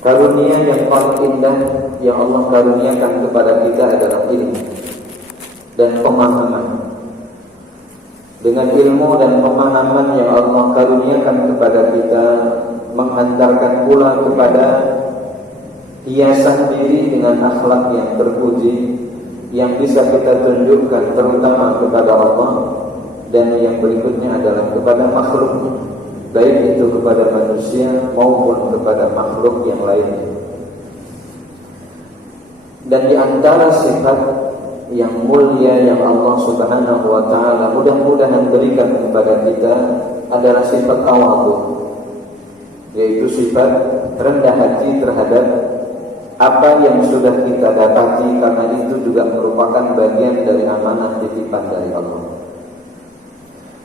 Karunia yang paling indah yang Allah karuniakan kepada kita adalah ilmu dan pemahaman. Dengan ilmu dan pemahaman yang Allah karuniakan kepada kita, menghantarkan pula kepada hiasan diri dengan akhlak yang terpuji, yang bisa kita tunjukkan terutama kepada Allah, dan yang berikutnya adalah kepada makhluk, baik itu kepada manusia maupun kepada makhluk yang lainnya. Dan di antara sifat yang mulia yang Allah Subhanahu wa ta'ala mudah-mudahan berikan kepada kita adalah sifat tawadhu, yaitu sifat rendah hati terhadap apa yang sudah kita dapati, karena itu juga merupakan bagian dari amanah titipan dari Allah.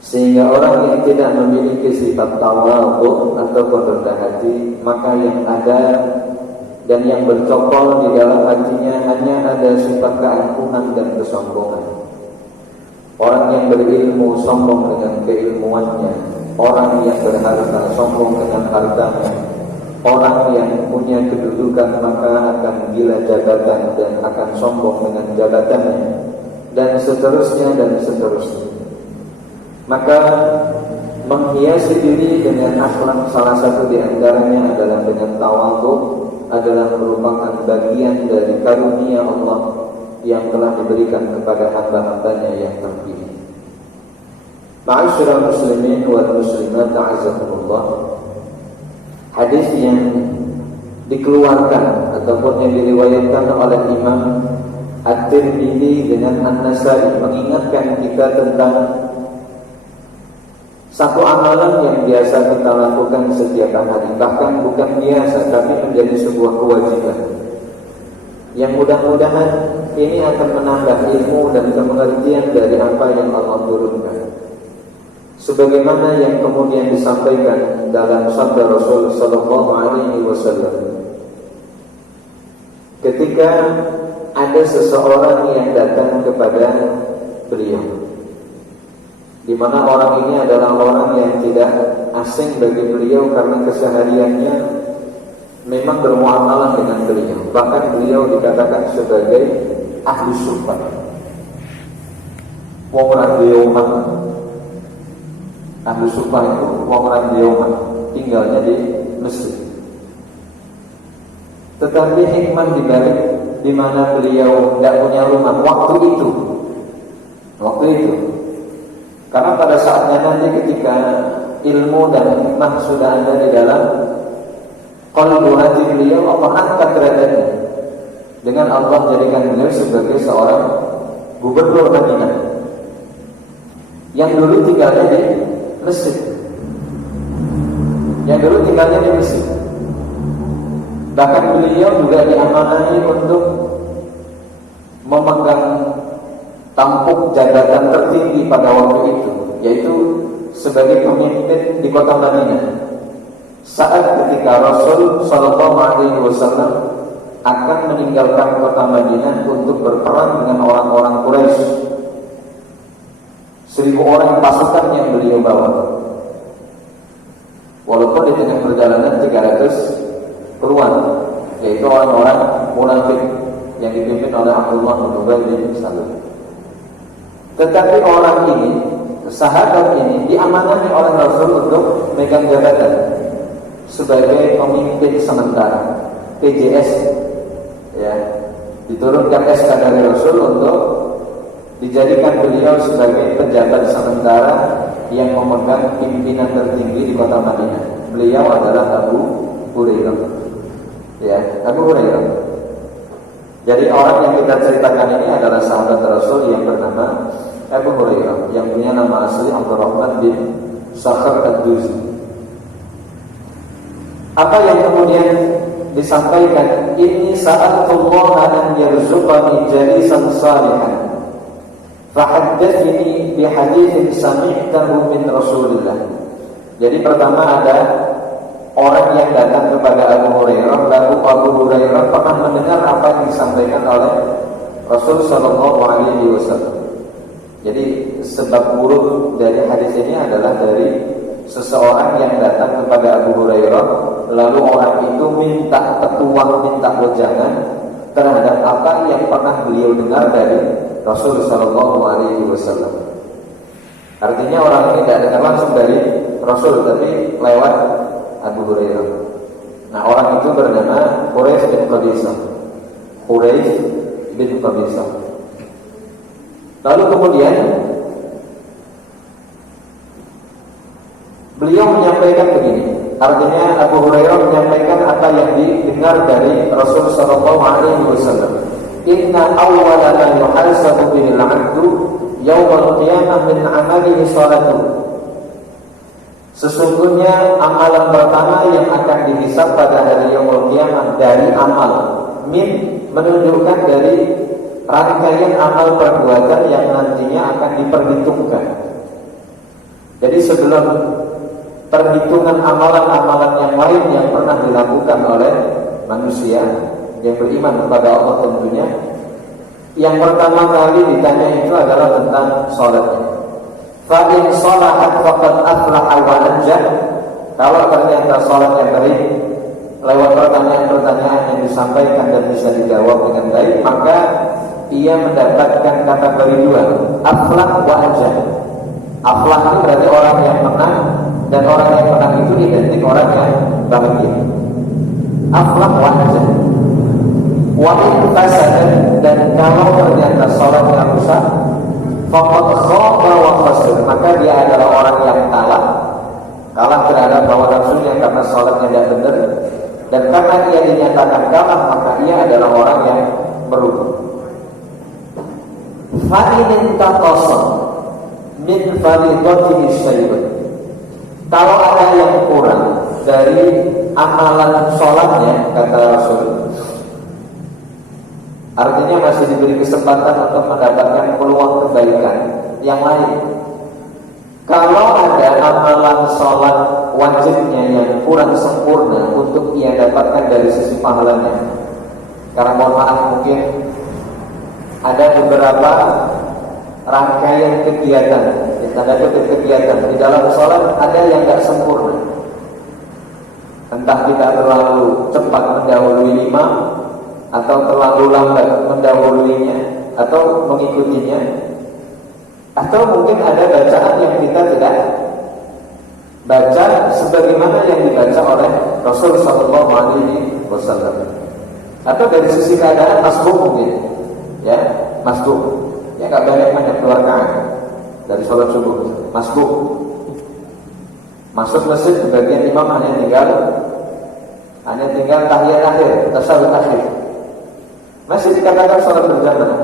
Sehingga orang yang tidak memiliki sifat tawadhu atau rendah hati, maka yang ada dan yang bercokol di dalam hatinya hanya ada sifat keangkuhan dan kesombongan. Orang yang berilmu sombong dengan keilmuannya, orang yang berharta sombong dengan hartanya, orang yang punya kedudukan maka akan gila jabatan dan akan sombong dengan jabatannya, dan seterusnya dan seterusnya. Maka menghiasi diri dengan akhlak, salah satu di antaranya adalah dengan tawadhu, adalah merupakan bagian dari karunia Allah yang telah diberikan kepada hamba-hambanya yang terpilih. Ma'asyiral muslimin wal muslimat a'azzakumullah, hadis yang dikeluarkan ataupun yang diriwayatkan oleh Imam At-Tirmidzi dengan An-Nasa'i mengingatkan kita tentang satu amalan yang biasa kita lakukan setiap hari, bahkan bukan biasa tapi menjadi sebuah kewajiban, yang mudah-mudahan ini akan menambah ilmu dan pengertian dari apa yang Allah turunkan, sebagaimana yang kemudian disampaikan dalam sabda Rasul sallallahu alaihi wasallam ketika ada seseorang yang datang kepada beliau, di mana orang ini adalah orang yang tidak asing bagi beliau karena kesehariannya memang bermuamalah dengan beliau. Bahkan beliau dikatakan sebagai ahli sunnah, wong radioman. Ahli sunnah itu wong radioman, tinggalnya di Mesir. Tetapi hikmah dibalik di mana beliau tidak punya rumah waktu itu. Karena pada saatnya nanti ketika ilmu dan hikmah sudah ada di dalam qalbu hati beliau, Allah angkat derajatnya dengan Allah jadikan beliau sebagai seorang gubernur Madinah yang dulu tinggalnya di Mesir. Bahkan beliau juga diamanai untuk memegang tampuk jabatan tertinggi pada waktu itu, yaitu sebagai pemimpin di kota Madinah. Saat ketika Rasul sallallahu alaihi wasallam akan meninggalkan kota Madinah untuk berperang dengan orang-orang Quraisy, 1000 orang pasukan yang beliau bawa. Walaupun di tengah perjalanan 300 keluar, yaitu orang-orang munafik yang dipimpin oleh Abdullah bin Ubay bin Salul. Tetapi orang ini, sahabat ini diamanahkan oleh Rasul untuk megang jabatan sebagai pemimpin sementara, PJS, ya, diturunkan SK dari Rasul untuk dijadikan beliau sebagai pejabat sementara yang memegang pimpinan tertinggi di kota Madinah. Beliau adalah Abu Hurairah, ya, Abu Hurairah. Jadi orang yang kita ceritakan ini adalah sahabat Rasul yang bernama Abu Hurairah, yang punya nama asli Abdurrahman bin Sakhar Ad-Duzi. Apa yang kemudian disampaikan? Ini sa'atullah an yarzuqani jalisan salihan fahaddathini bihadithin sami'tahu min Rasulillah. Jadi pertama ada orang yang datang kepada Abu Hurairah, lalu Abu Hurairah pernah mendengar apa yang disampaikan oleh Rasul sallallahu alaihi wasallam. Jadi sebab buruk dari hadis ini adalah dari seseorang yang datang kepada Abu Hurairah lalu orang itu minta petuah, minta wejangan terhadap apa yang pernah beliau dengar dari Rasul Sallallahu Alaihi Wasallam. Artinya orang ini tidak dengar langsung dari Rasul, tapi lewat Abu Hurairah. Nah, orang itu bernama Quraisy bin Qabisah. Quraisy bin Qabisah. Lalu kemudian beliau menyampaikan begini. Artinya Abu Hurairah menyampaikan apa yang didengar dari Rasul Sallallahu Alaihi Wasallam. Inna awwala ma yuhasabu bihil 'abdu yaumal qiyamah min 'amalihi salatu. Sesungguhnya amalan pertama yang akan dihisab pada hari yaumul qiyamah dari amal. Min menunjukkan dari rangkaian amal perbuatan yang nantinya akan diperhitungkan. Jadi sebelum perhitungan amalan-amalan yang lain yang pernah dilakukan oleh manusia yang beriman kepada Allah tentunya, yang pertama kali ditanya itu adalah tentang salatnya. Fa in salahat faqad aflaha wa anjah. Kalau ternyata salatnya baik, lewat pertanyaan-pertanyaan yang disampaikan dan bisa dijawab dengan baik, maka ia mendapatkan kategori 2, aflah wa anjah. Aflah itu berarti orang yang menang, dan orang yang menang itu identik orang yang bahagia. Aflah wa anjah. Wa in fasada, dan kalau ternyata salatnya rusak, faqad khaba wa khasir, maka dia adalah orang yang kalah terhadap hawa nafsunya karena salatnya tidak benar, dan karena ia dinyatakan kalah maka ia adalah orang yang merugi. Fa in taqasa min fardhatihi syai'un, kalau ada yang kurang dari amalan salatnya, kata Rasul, artinya masih diberi kesempatan untuk mendapatkan peluang kebaikan yang lain. Kalau ada amalan sholat wajibnya yang kurang sempurna untuk ia dapatkan dari sisi pahalanya, karena mohon maaf mungkin ada beberapa rangkaian kegiatan, kegiatan di dalam sholat ada yang tidak sempurna. Entah kita terlalu cepat mendahului imam, atau terlalu lambat mendahuluinya atau mengikutinya, atau mungkin ada bacaan yang kita tidak baca sebagaimana yang dibaca oleh Rasul Sallallahu Alaihi Wasallam, atau dari sisi keadaan masbuk mungkin, ya masbuk, ya nggak banyak keluarkan dari sholat subuh, masbuk, masuk masjid di bagian imam hanya tinggal tahiyat akhir, tasawuf akhir, masih dikatakan sholat berjamaah.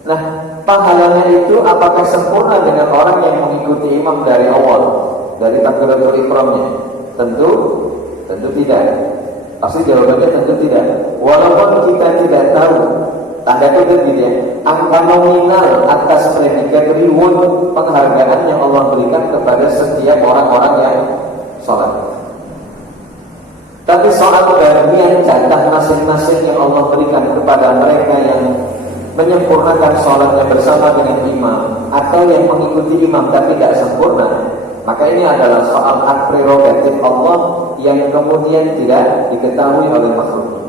Nah, pahalanya itu apakah sempurna dengan orang yang mengikuti imam dari awal, dari takbiratul ihramnya? Tentu tidak. Pasti jawabannya tentu tidak. Walaupun kita tidak tahu, tanda kutip gitu ya, angka nominal atas predikat reward penghargaan yang Allah berikan kepada setiap orang-orang yang sholat. Tapi soal bagian jatah masing-masing yang Allah berikan kepada mereka yang menyempurnakan sholatnya bersama dengan imam, atau yang mengikuti imam tapi tidak sempurna, maka ini adalah soal hak prerogatif Allah yang kemudian tidak diketahui oleh makhluk.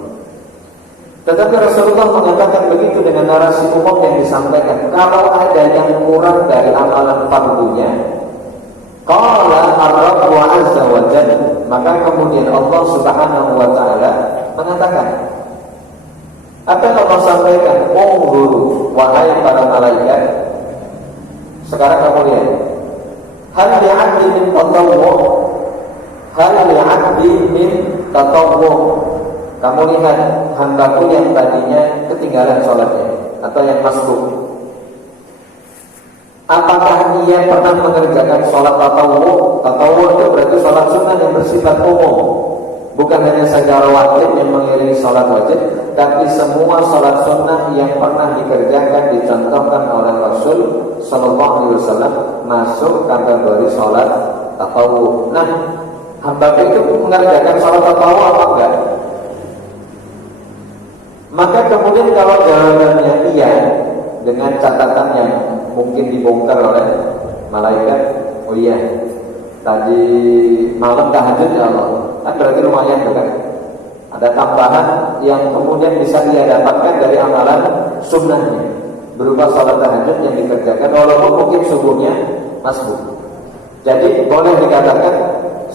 Tetapi Rasulullah mengatakan begitu dengan narasi umum yang disampaikan. Kalau ada yang kurang dari amalan fardunya, qala ar-Rabbu azza wa jalla, maka kemudian Allah Subhanahu wa taala mengatakan, apa yang Allah sampaikan? Unzuru wahai para malaikat, sekarang kamu lihat, hal li'abdi min tatawwu, hal li'abdi min tatawwu, kamu lihat hambaku yang tadinya ketinggalan sholatnya atau yang masbuk, apakah dia pernah mengerjakan sholat tatawwu? Tatawwu itu berarti sholat sunnah yang bersifat umum, bukan hanya saja rawatib yang mengiringi sholat wajib, tapi semua sholat sunnah yang pernah dikerjakan, dicontohkan oleh Rasul Sallallahu Alaihi Wasallam masuk kategori sholat tatawwu. Nah, hamba itu mengerjakan sholat tatawwu apa enggak? Maka kemudian kalau jawabannya iya, dengan catatan yang mungkin dibongkar oleh malaikat, oh iya, tadi malam tahajud ya Allah, kan berarti lumayan kan? Ada tambahan yang kemudian bisa dia dapatkan dari amalan sunnahnya berupa sholat tahajud yang dikerjakan walaupun mungkin subuhnya masbuk. Jadi boleh dikatakan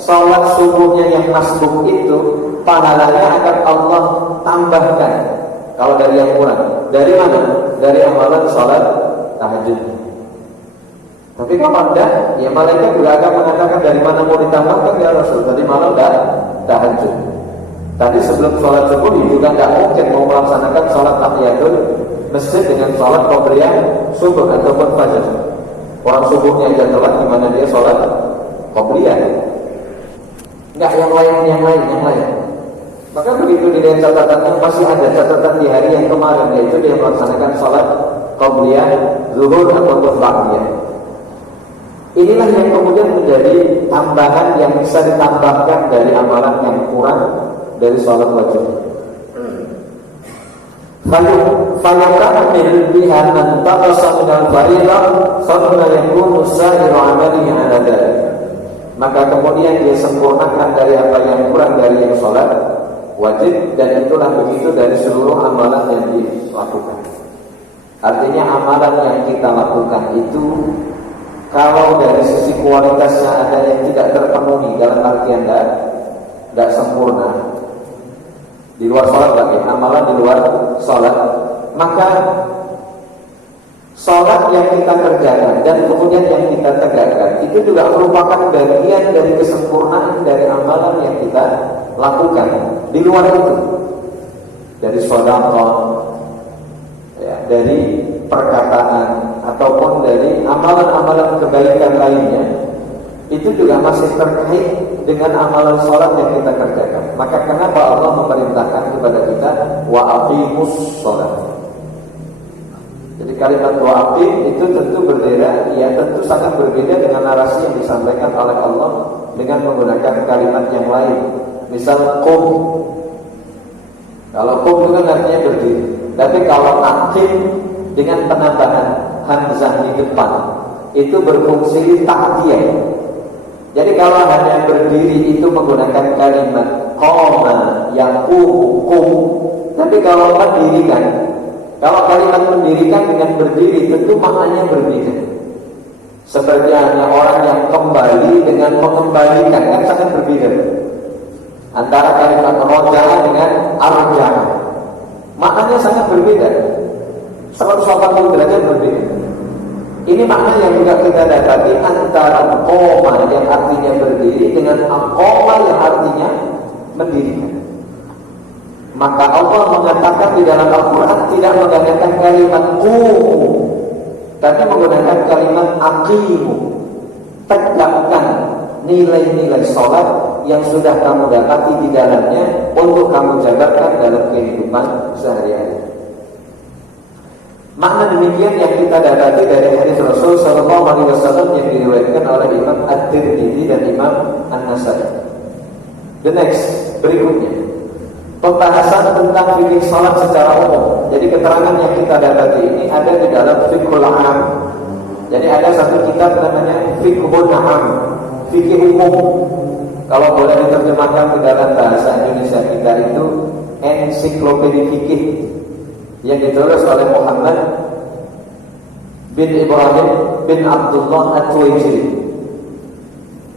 sholat subuhnya yang masbuk itu pahalanya akan Allah tambahkan kalau dari yang kurang. Dari mana? Dari amalan sholat tahajud. Tapi kalau tidak, ya malaikat juga akan mengatakan dari mana mau ditambahkan ya Rasul. Tadi malam tidak tahajud. Tadi sebelum sholat subuh juga tidak mungkin mau melaksanakan sholat tahiyatul masjid dengan sholat qabliyah subuh ataupun fajar. Orang subuhnya aja telat, gimana dia sholat qabliyah? Enggak, yang lain. Maka begitu dilihat catatannya masih ada catatan di hari yang kemarin, yaitu dia melaksanakan sholat qabliyah, zuhur ataupun ba'diyah. Inilah yang kemudian menjadi tambahan yang bisa ditambahkan dari amalan yang kurang dari sholat wajib. Fayukan min bihan antaqasa minal faridah thumma yakunu sa'iru amalihi ala dzalik. Maka kemudian dia sempurnakan dari apa yang kurang dari yang sholat wajib, dan itulah begitu dari seluruh amalan yang dilakukan. Artinya amalan yang kita lakukan itu kalau dari sisi kualitasnya ada yang tidak terpenuhi, dalam artian tidak sempurna, di luar sholat lagi, amalan di luar sholat, maka sholat yang kita kerjakan dan kemudian yang kita tegakkan itu juga merupakan bagian dari kesempurnaan dari amalan yang kita lakukan. Di luar itu, dari sedekah, ya, dari perkataan ataupun dari amalan-amalan kebaikan lainnya, itu juga masih terkait dengan amalan sholat yang kita kerjakan. Maka kenapa Allah memerintahkan kepada kita wa aqimus sholat? Jadi kalimat wa aqim itu tentu berbeda, ya tentu sangat berbeda dengan narasi yang disampaikan oleh Allah dengan menggunakan kalimat yang lain. Misal qum, kalau qum itu kan artinya berdiri. Tapi kalau aqim dengan penambahan hamzah di depan itu berfungsi ta'diyah. Jadi kalau hanya berdiri itu menggunakan kalimat qama yaqumu qum. Tapi kalau mendirikan, kalau kalimat mendirikan dengan berdiri tentu maknanya berbeda. Seperti hanya orang yang kembali dengan mengembalikan, kan sangat berbeda. Antara kalimat roja'a dengan arja'a, maknanya sangat berbeda. 180 derajat berbeda. Ini makna yang juga kita dapati antara qoma yang artinya berdiri dengan aqoma yang artinya mendirikan. Maka Allah mengatakan di dalam Al-Quran tidak menggunakan kalimat qumu, tapi menggunakan kalimat aqimu. Tegakkan nilai-nilai sholat yang sudah kamu dapati di dalamnya untuk kamu jabarkan dalam kehidupan sehari-hari. Makna demikian yang kita dapati dari hadis Rasul Sallallahu Alaihi Wasallam yang diriwayatkan oleh Imam At-Tirmidzi dan Imam An-Nasai. The next, berikutnya pembahasan tentang fikih salat secara umum. Jadi keterangan yang kita dapati ini ada di dalam Fiqhul Am. Jadi ada satu kitab namanya Fiqhul Am, fikih umum. Kalau boleh diterjemahkan ke dalam bahasa Indonesia kita itu ensiklopedia fikih yang ditulis oleh Muhammad bin Ibrahim bin Abdullah At-Tuwaijiri.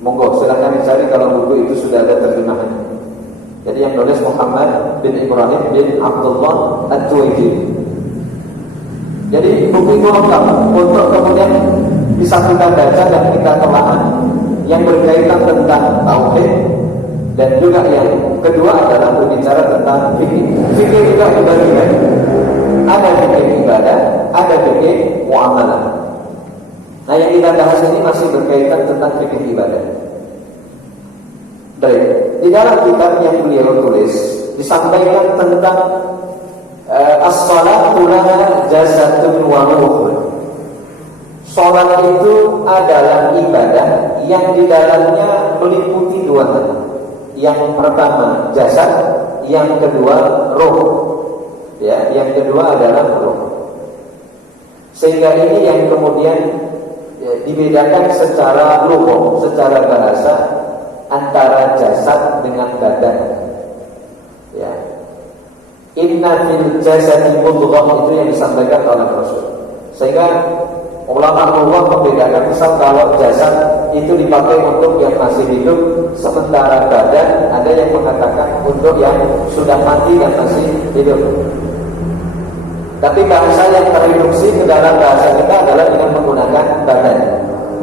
Monggo silakan dicari kalau buku itu sudah ada terjemahannya. Jadi yang tulis Muhammad bin Ibrahim bin Abdullah At-Tuwaijiri. Jadi buku itu lengkap untuk kemudian bisa kita baca dan kita telaah yang berkaitan tentang tauhid, dan juga yang kedua adalah berbicara tentang fikih. Fikih juga dibagi-bagi. Ada fikih ibadah, ada fikih muamalah. Nah, yang kita bahas ini masih berkaitan tentang fikih ibadah. Baik, di dalam kitab yang beliau tulis disampaikan tentang as-salatu laha jasatun wa ruh. Salat itu adalah ibadah yang di dalamnya meliputi dua hal. Yang pertama jasad, yang kedua ruh. Ya, yang kedua adalah ruh. Sehingga ini yang kemudian dibedakan secara lugah, secara bahasa antara jasad dengan badan. Ya. Inna fil jasadi mudghah, itu yang disampaikan oleh Rasul. Sehingga ulama membedakan, misal kalau jasad itu dipakai untuk yang masih hidup, sementara badan ada yang mengatakan untuk yang sudah mati dan masih hidup. Tapi bahasa yang tereduksi ke dalam bahasa kita adalah dengan menggunakan badan.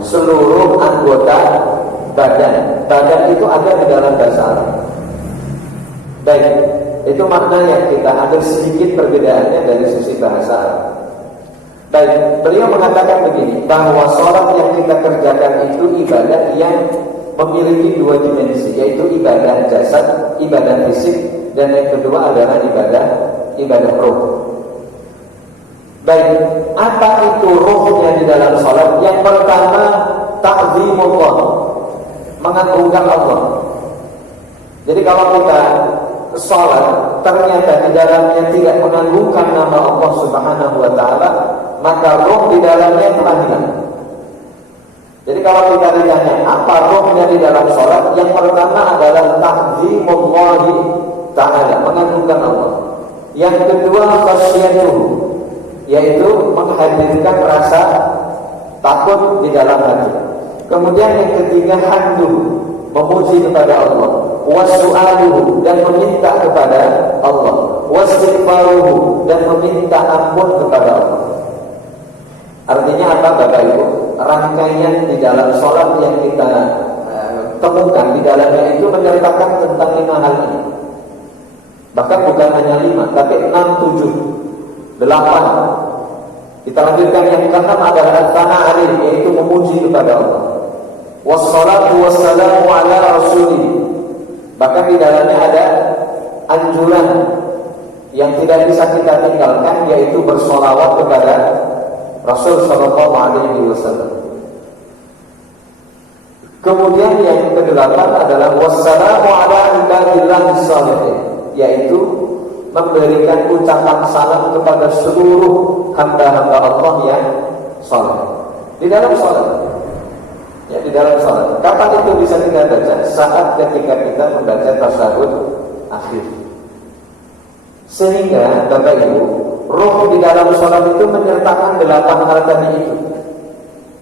Seluruh anggota badan. Badan itu ada di dalam bahasa Arab. Baik, itu makna yang kita ambil sedikit perbedaannya dari sisi bahasa Arab. Baik, beliau mengatakan begini, bahwa sholat yang kita kerjakan itu ibadah yang memiliki dua dimensi, yaitu ibadah jasad, ibadah fisik, dan yang kedua adalah ibadah roh. Baik, apa itu rohnya di dalam sholat? Yang pertama, ta'zimullah, mengagungkan Allah. Jadi kalau kita sholat ternyata di dalamnya tidak mengagungkan nama Allah Subhanahu wa ta'ala, maka roh di dalamnya telah hilang. Jadi kalau kita ditanya apa rohnya di dalam sholat, yang pertama adalah ta'zimullahi ta'ala, mengagungkan Allah. Yang kedua, khasyatuhu, yaitu menghadirkan rasa takut di dalam hati. Kemudian yang ketiga, hamduhu, memuji kepada Allah, wasu'aluhu, dan meminta kepada Allah, wastighfaruhu, dan meminta ampun kepada Allah. Artinya apa Bapak Ibu? Rangkaian di dalam sholat yang kita temukan di dalamnya itu menyertakan tentang 5 hal ini. Bahkan bukan hanya 5, tapi 6, 7, 8. Kita lanjutkan yang ke-6 adalah at-thana alaihi, yaitu memuji kepada Allah. Wassalatu wassalamu ala rasulih. Bahkan di dalamnya ada anjuran yang tidak bisa kita tinggalkan, yaitu bersolawat kepada Rasul sallallahu alaihi wasallam. Kemudian yang ke-8 adalah wassalamu ala ibadillahi sholihin, yaitu memberikan ucapan salam kepada seluruh hamba-hamba Allah yang saleh. Di dalam salat. Ya, di dalam salat. Kapan itu bisa kita baca? Saat ketika kita membaca tasyahud akhir. Sehingga Bapak Ibu, roh di dalam salat itu menyertakan 8 hal tadi itu.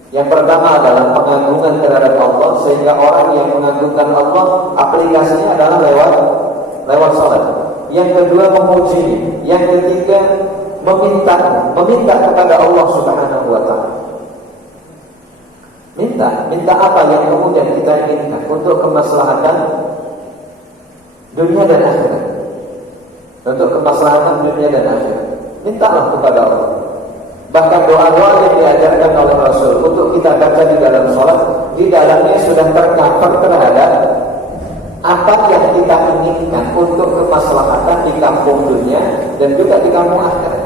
Yang pertama adalah pengagungan terhadap Allah, sehingga orang yang mengagungkan Allah aplikasinya adalah lewat salat. Yang kedua, memuji. Yang ketiga, meminta kepada Allah Subhanahu wa ta'ala. Minta apa yang kemudian kita inginkan untuk kemaslahatan dunia dan akhirat. Untuk kemaslahatan dunia dan akhirat, mintalah kepada Allah. Bahkan doa-doa yang diajarkan oleh Rasul untuk kita baca di dalam sholat, di dalamnya sudah tercover terhadap apa yang kita inginkan untuk kemaslahatan di kampung dunia dan juga di kampung akhirat.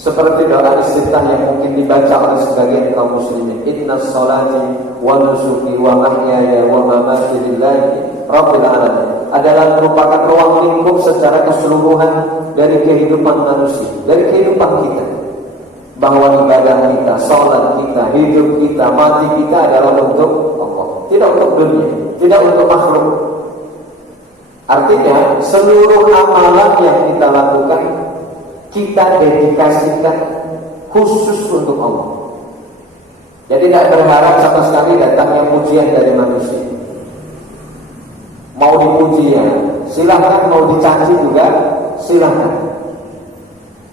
Seperti doa istiftah yang mungkin dibaca oleh sebagian kaum muslimin, innas sholati wa nusuki wa mahyaya wa mamati lillahi rabbil alamin, adalah merupakan ruang lingkup secara keseluruhan dari kehidupan manusia, dari kehidupan kita, bahwa ibadah kita, sholat kita, hidup kita, mati kita adalah untuk Allah, tidak untuk dunia, tidak untuk makhluk. Artinya seluruh amalan yang kita lakukan kita dedikasikan khusus untuk Allah. Jadi tidak berharap sama sekali datangnya pujian dari manusia. Mau dipuji ya silahkan, mau dicaci juga silahkan.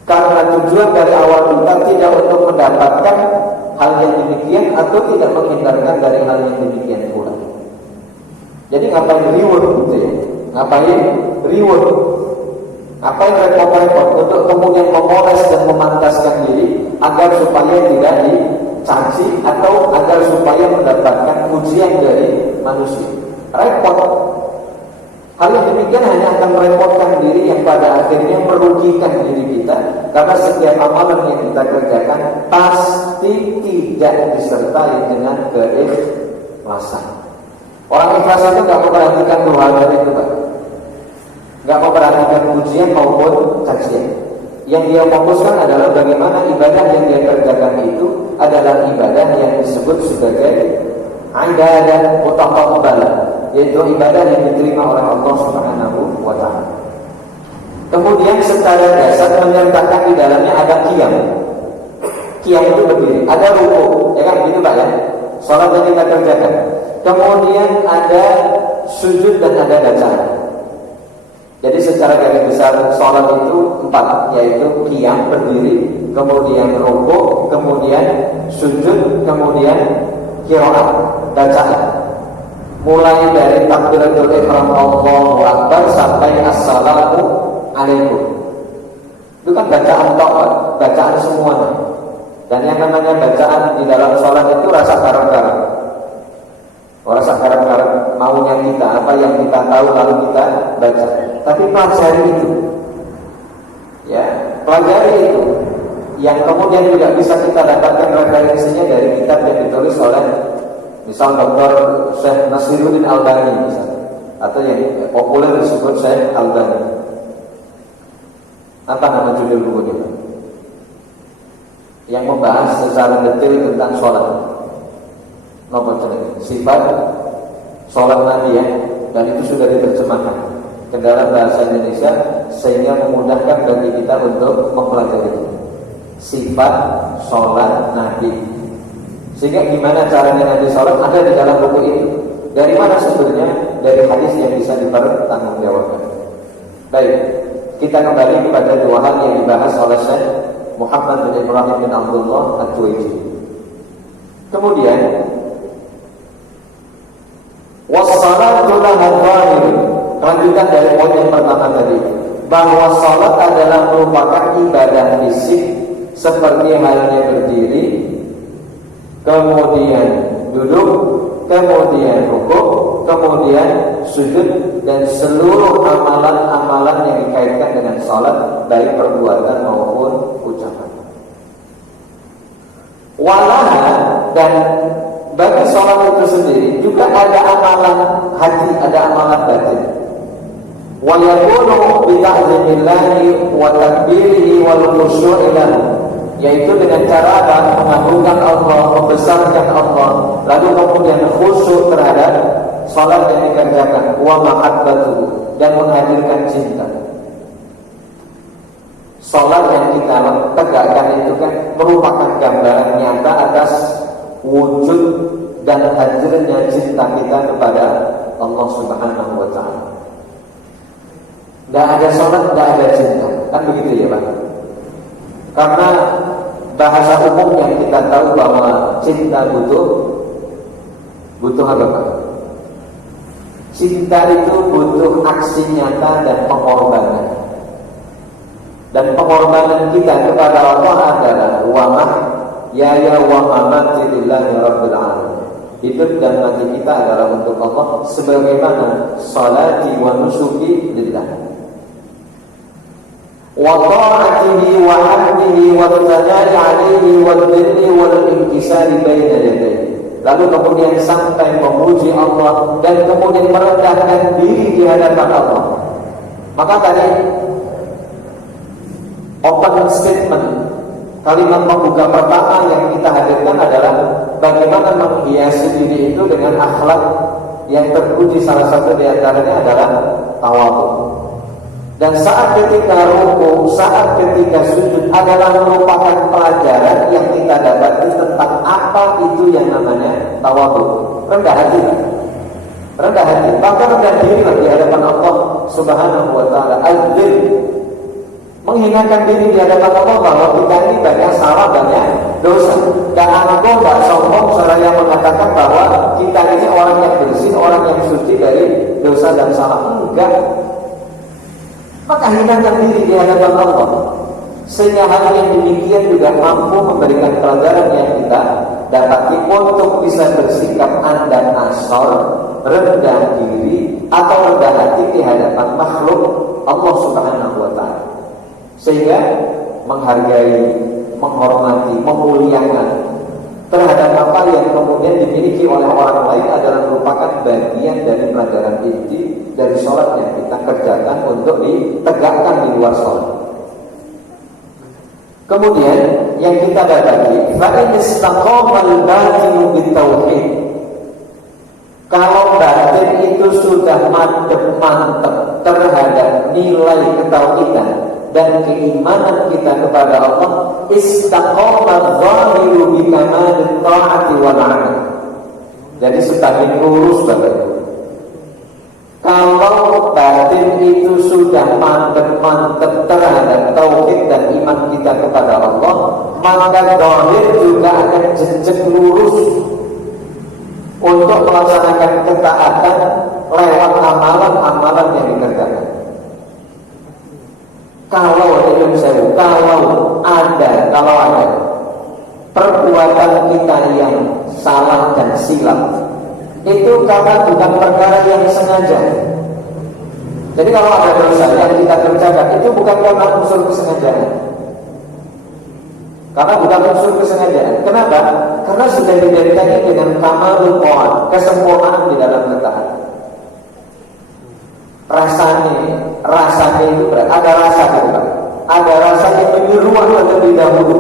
Karena tujuan dari awal kita tidak untuk mendapatkan hal yang demikian atau tidak menghindarkan dari hal yang demikian pula. Jadi ngapain reward gitu ya? Ngapain reward? Ngapain repot-repot untuk kemudian memoles dan memantaskan diri agar supaya tidak dicaci atau agar supaya mendapatkan pujian dari manusia? Repot. Hal yang demikian hanya akan merepotkan diri yang pada akhirnya merugikan diri kita, karena setiap amalan yang kita kerjakan pasti tidak disertai dengan keikhlasan. Orang ikhlas itu tidak memperhatikan dua hal dari itu, Pak. Tidak memperhatikan pujian maupun cacian. Yang dia fokuskan adalah bagaimana ibadah yang dia kerjakan itu adalah ibadah yang disebut sebagai ibadah mutaqabbalah, yaitu ibadah yang diterima oleh Allah Subhanahu wa taala. Kemudian secara dasar menyertakan di dalamnya ada qiyam. Qiyam itu berdiri, ada ruku, ya kan gitu Pak ya. Salat yang kita kerjakan. Kemudian ada sujud dan ada bacaan. Jadi secara garis besar salat itu 4, yaitu qiyam berdiri, kemudian ruku, kemudian sujud, kemudian qiraat, bacaan. Mulai dari takbiratul ihram Allahu akbar sampai assalamu alaikum. Itu kan bacaan tok, bacaan semuanya. Dan yang namanya bacaan di dalam sholat itu rasa garap-garap. Rasa garap-garap maunya kita, apa yang kita tahu lalu kita baca. Tapi pelajari itu, ya, pelajari itu. Yang kemudian juga bisa kita dapatkan referensinya dari kitab yang ditulis oleh misal Dr. Syekh Nasiruddin Albani misalnya, atau yang populer disebut Syekh Albani. Apa nama judul bukunya? Yang membahas secara detail tentang sholat. Nomor sifat sholat Nabi ya, dan itu sudah diterjemahkan ke dalam bahasa Indonesia sehingga memudahkan bagi kita untuk mempelajari itu. Sifat sholat Nabi. Sehingga gimana caranya Nabi sholat ada di dalam buku itu. Dari mana sumbernya? Dari hadis yang bisa dipertanggungjawabkan. Baik, kita kembali kepada dua hal yang dibahas oleh Syekh Muhammad bin Ibrahim bin Abdullah At-Tuwaiji. Kemudian wassalatu laha dhahir. Kelanjutan dari poin yang pertama tadi, bahwa salat adalah merupakan ibadah fisik seperti halnya berdiri, kemudian duduk, kemudian rukuk, kemudian sujud, dan seluruh amalan-amalan yang dikaitkan dengan salat baik perbuatan maupun ucapan. Walaha, dan bagi salat itu sendiri juga ada amalan hati, ada amalan batin. Wa yakunu bi ta'zimillahi wa takbirihi wal khusyu'i lahu, yaitu dengan cara apa? Mengagungkan Allah, membesarkan Allah, lalu kemudian khusyuk terhadap salat yang dikerjakan, wa mahabbatuhu, dan menghadirkan cinta. Salat yang kita tegakkan itu kan merupakan gambaran nyata atas wujud dan hadirnya cinta kita kepada Allah Subhanahu wa taala. Tidak ada salat, tidak ada cinta, kan begitu ya Pak? Karena bahasa umum yang kita tahu bahwa cinta butuh apa Pak? Cinta itu butuh aksi nyata dan pengorbanan. Dan pengorbanan kita kepada Allah adalah ya wa mamati lillahi rabbil alamin. Hidup dan mati kita adalah untuk Allah, sebagaimana salati wa nusuki lillah. Wa ta'atihi wa hamdihi wa tana'i 'alaihi wa dhilli wal intisari baina yadayhi. Lalu kemudian sampai memuji Allah dan kemudian merendahkan diri di hadapan Allah. Maka tadi open statement, kalimat pembuka pertama yang kita hadirkan adalah bagaimana menghiasi diri itu dengan akhlak yang terpuji. Salah satu di antaranya adalah tawadhu. Dan saat ketika ruku, saat ketika sujud adalah merupakan pelajaran yang kita dapati tentang apa itu yang namanya tawadhu. Rendah hati, rendah hati, bahkan rendah diri di hadapan Allah Subhanahu wa taala. Al-dhil, menghinakan diri di hadapan Allah bahwa kita ini banyak salah, banyak dosa. Dan aku tidak sombong seraya mengatakan bahwa kita ini orang yang bersih, orang yang suci dari dosa dan salah. Enggak. Maka hinakan diri di hadapan Allah, sehingga hal yang demikian juga mampu memberikan pelajaran yang kita dapati untuk bisa bersikap andal asor, rendah diri atau rendah hati di hadapan makhluk Allah Subhanahu wa taala, sehingga menghargai, menghormati, memuliakan terhadap apa yang kemudian dimiliki oleh orang lain adalah merupakan bagian dari pelajaran inti dari sholat yang kita kerjakan untuk ditegakkan di luar sholat. Kemudian yang kita dapati, fa in istaqama al-batinu bitauhid, Kalau batin itu sudah mantep terhadap nilai ketauhidan dan keimanan kita kepada Allah, istaqama zahiru bi kamalil ta'ati wal 'amal. Jadi semakin lurus banget. Kalau batin itu sudah mantep terhadap tauhid dan iman kita kepada Allah, maka zahir juga akan jejak lurus untuk melaksanakan ketaatan lewat amalan-amalan yang dikerjakan. Kalau ada perbuatan kita yang salah dan silap, itu karena bukan perkara yang sengaja. Jadi kalau ada dosa yang kita kerjakan, itu bukan karena unsur kesengajaan. Karena bukan unsur kesengajaan. Kenapa? Karena sudah didirikannya dengan kamalul qaul, kesempurnaan di dalam ketaatan. Rasanya itu berat. Ada rasa gitu, ada rasa yang menyeruak terlebih dahulu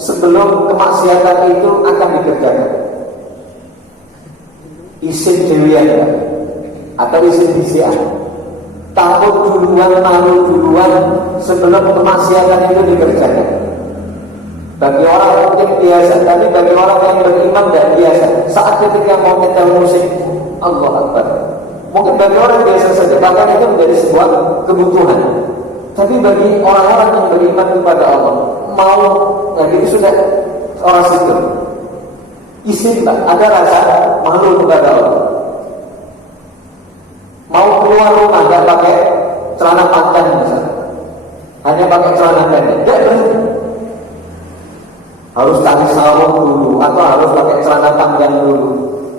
sebelum kemaksiatan itu akan dikerjakan. Isim dewian atau isim bisian, takut duluan, malu duluan sebelum kemaksiatan itu dikerjakan. Bagi orang mungkin biasa, tapi bagi orang yang beriman tidak biasa. Saat ketika mau nyetel musik, Allah Akbar. Mungkin bagi orang biasa saja, bahkan itu menjadi sebuah kebutuhan. Tapi bagi orang-orang yang beriman kepada Allah, mau, ya itu sudah orang situ. Istilah, ada rasa malu kepada Allah. Mau keluar rumah nggak pakai celana panjang misalnya, hanya pakai celana pendek, tidak berhenti. Harus tali sarung dulu, atau harus pakai celana panjang dulu,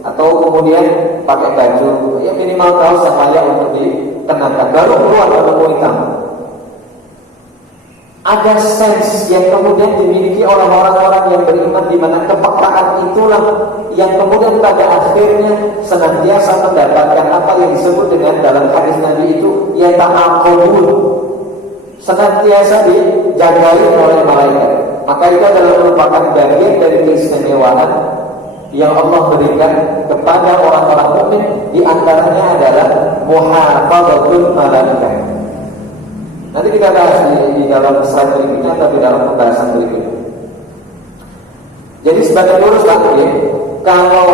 atau kemudian pakai baju ya minimal kaos yang layak untuk dikenakan, baru keluar menemui tamu. Ada sense yang kemudian dimiliki oleh orang-orang yang beriman, di mana kepekaan itulah yang kemudian pada akhirnya senantiasa mendapatkan apa yang disebut dengan dalam hadis Nabi itu yata'aqabun, senantiasa dijagai oleh malaikat. Maka itu adalah merupakan bagian dari keistimewaan yang Allah berikan kepada orang-orang mukmin. Di antaranya adalah muhafadzatul malaikat. Nanti kita bahas di dalam slide berikutnya atau di dalam pembahasan berikutnya. Jadi sebagai lurus takdir, kalau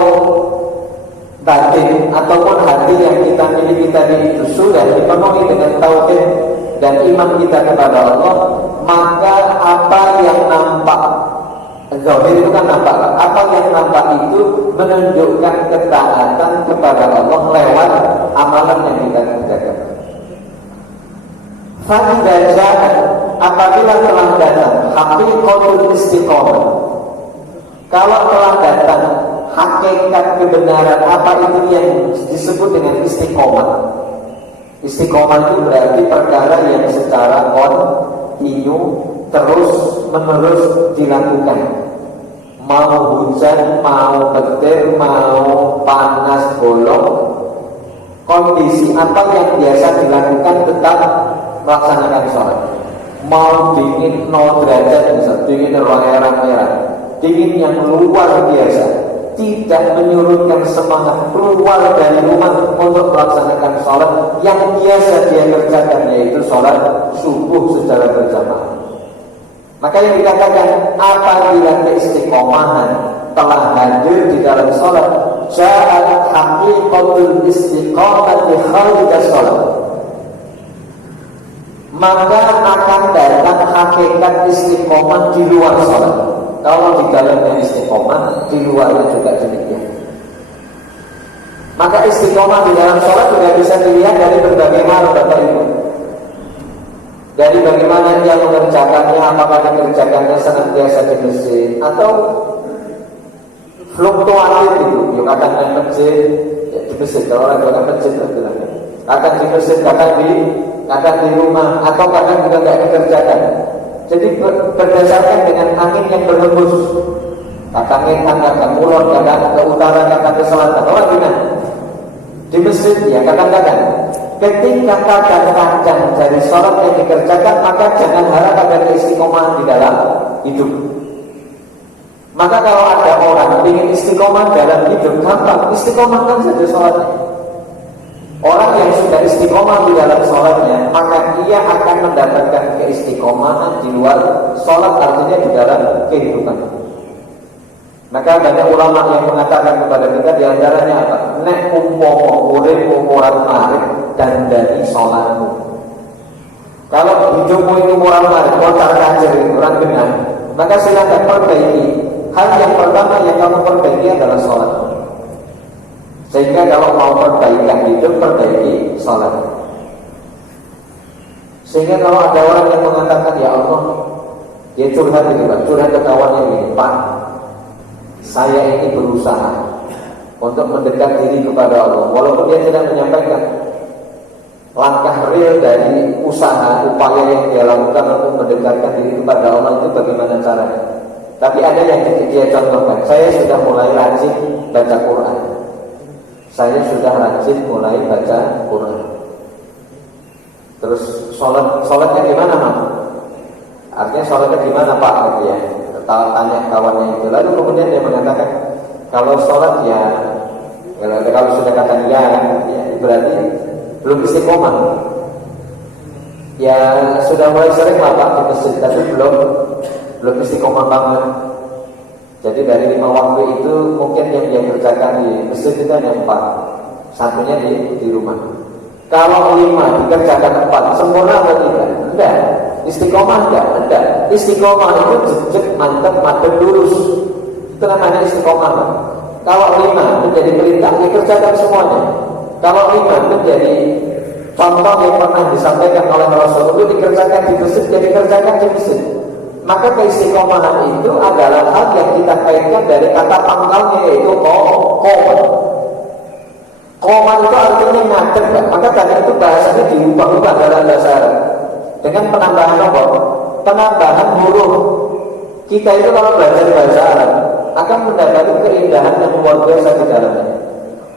batin ataupun hati yang kita miliki tadi itu sudah dipenuhi dengan tauhid dan iman kita kepada Allah, maka apa yang nampak, zahir itu kan nampak, apa yang nampak itu menunjukkan ketaatan kepada Allah lewat amalan yang kita kerjakan. Faidah jahat, apabila telah datang haqiqatul istiqomah, kalau telah datang hakikat kebenaran, apa itu yang disebut dengan istiqomah? Istiqomah itu berarti perkara yang secara kontinu terus menerus dilakukan. Mau hujan, mau petir, mau panas bolong, kondisi apa yang biasa dilakukan tetap melaksanakan sholat. Mau dingin 0 derajat misalnya, dingin merah, dingin yang luar biasa, tidak menyurutkan semangat keluar dari rumah untuk melaksanakan sholat yang biasa dia kerjakan, yaitu sholat subuh secara berjamaah. Maka yang dikatakan apabila keistiqomahan telah hadir di dalam sholat, ja'at haqiqatul istiqamati kharijas sholat, maka akan datang hakikat istiqomah di luar sholat. Kalau di dalamnya istiqomah, di luarnya juga demikian. Maka istiqomah di dalam sholat juga bisa dilihat dari berbagai hal, Bapak Ibu. Dari bagaimana dia mengerjakannya, apakah dikerjakannya senantiasa di masjid atau fluktuatif itu. Yuk kadang di masjid, ya di masjid, kalau orang bukan masjid kadang di masjid, kadang di rumah, atau kadang juga tidak dikerjakan. Jadi berdasarkan dengan angin yang berhembus, kadang ngetan, kadang ulon, kadang ke utara, kadang ke selatan. Orang gimana? Di masjid ya kadang-kadang. Ketika kadang-kadang dari sholat yang dikerjakan, maka jangan harap ada keistiqomahan di dalam hidup. Maka kalau ada orang ingin istiqomah dalam hidup, gampang, istiqomahkan saja sholatnya. Orang yang sudah istiqomah di dalam sholatnya, maka ia akan mendapatkan keistiqomahan di luar sholat, artinya di dalam kehidupan. Maka banyak ulama yang mengatakan kepada kita, diantaranya apa? Nek umpomo urip umuran marik dan dari sholatmu. Kalau hidupmu itu umuran marik, kocar kacir, kurang benar, maka silakan perbaiki. Hal yang pertama yang kamu perbaiki adalah sholat. Sehingga kalau mau perbaikan hidup, perbaiki sholat. Sehingga kalau ada orang yang mengatakan, ya Allah, dia curhat gitu Pak, curhat ke kawannya ini, Pak, saya ini berusaha untuk mendekat diri kepada Allah, walaupun dia tidak menyampaikan langkah real dari usaha, upaya yang dia lakukan untuk mendekatkan diri kepada Allah itu bagaimana caranya. Tapi ada yang dia contohkan, saya sudah mulai rajin baca Quran, saya sudah rajin mulai baca Quran. Terus sholatnya gimana Mas? Artinya sholatnya gimana Pak? Gitu ya. Tanya kawannya itu. Lalu kemudian dia mengatakan, kalau sholat ya, kalau sudah kata ya berarti belum istiqomah. Ya sudah mulai sering lah Pak di masjid, tapi belum istiqomah banget. Jadi dari 5 waktu itu mungkin yang dia kerjakan di masjid itu hanya 4, satunya di rumah. Kalau 5 dikerjakan 4, sempurna atau tidak? Enggak. Istiqomah enggak. Istiqomah itu jejak, mantap, madep, lurus. Itu namanya istiqomah. Kalau 5 menjadi perintah, dikerjakan semuanya. Kalau 5 menjadi contoh yang pernah disampaikan oleh Rasul, itu dikerjakan di masjid, jadi dikerjakan di masjid. Maka keistiqomahan itu adalah hal yang kita kaitkan dari kata pangkalnya, yaitu qoma. Qoma itu artinya ngadeg, maka tadi itu bahasanya diubah-ubah dalam bahasa Arab dengan penambahan apa? Penambahan huruf. Kita itu kalau belajar bahasa Arab akan mendapatkan keindahan yang luar biasa di dalamnya.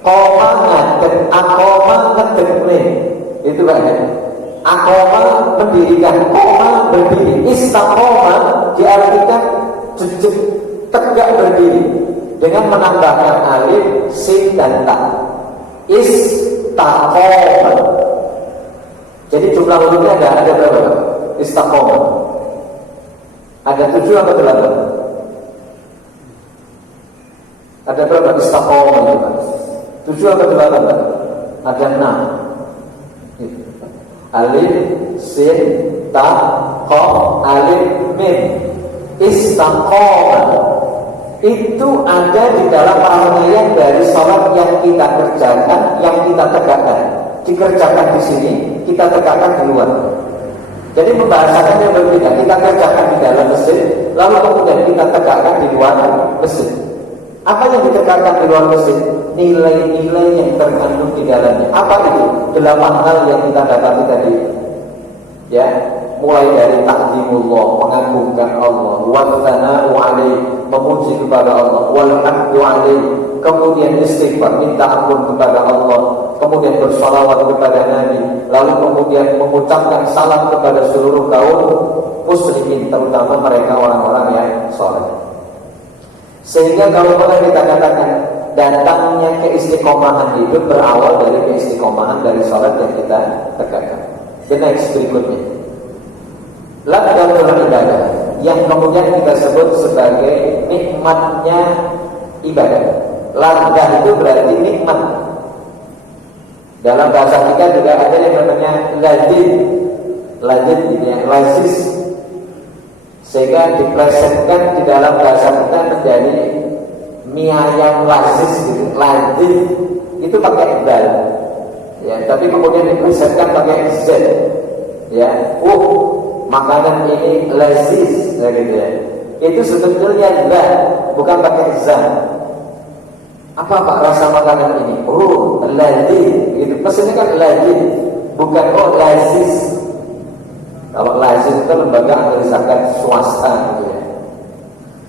Qoma ngadeg, akoma ngedeg, itu Pak ya. Akoma mendirikan, koma berdiri. Istiqomah diartikan jejak, tegak berdiri dengan menambahkan alif, sin dan ta. Istiqomah. Jadi jumlah hurufnya ada berapa? Istiqomah. Ada 7 atau 8? Ada berapa istiqomah? 7 atau 8? Ada 6. Alif, sin, ta, qaf, alif, mim. Istiqomah itu ada di dalam rangkaian dari sholat yang kita kerjakan, yang kita tegakkan. Dikerjakan di sini, kita tegakkan di luar. Jadi membahasakannya berbeda. Kita kerjakan di dalam masjid, lalu kemudian kita tegakkan di luar masjid. Apa yang ditegakkan di luar masjid? Nilai-nilai yang terkandung di dalamnya. Apa itu? 8 hal yang kita dapati tadi. Ya, mulai dari ta'zimullah, mengagungkan Allah, wa tsana'u alaihi, memuji kepada Allah, wal hamdu alaihi, kemudian istighfar, minta ampun kepada Allah, kemudian bersalawat kepada Nabi, lalu kemudian mengucapkan salam kepada seluruh kaum muslimin, terutama mereka orang-orang yang saleh. Sehingga kalau boleh kita katakan, datangnya keistiqomahan hidup berawal dari keistiqomahan dari salat yang kita tegakkan. The next berikutnya, ladzzatul ibadah, yang kemudian kita sebut sebagai nikmatnya ibadah. Ladzah itu berarti nikmat. Dalam bahasa kita juga ada yang namanya ladzat, ya, lazis. Sehingga diplesetkan di dalam bahasa kita menjadi mie ayam lazis gitu. Lazis itu pakai dal, ya, tapi kemudian diplesetkan pakai z, ya. Makanan ini lazis, ya, gitu ya. Itu sebetulnya lah, bukan pakai za. Apa Pak rasa makanan ini? Lazis, gitu. Pesannya kan lazis, bukan lazis. Kalau lazis itu lembaga merisahkan swasta gitu ya.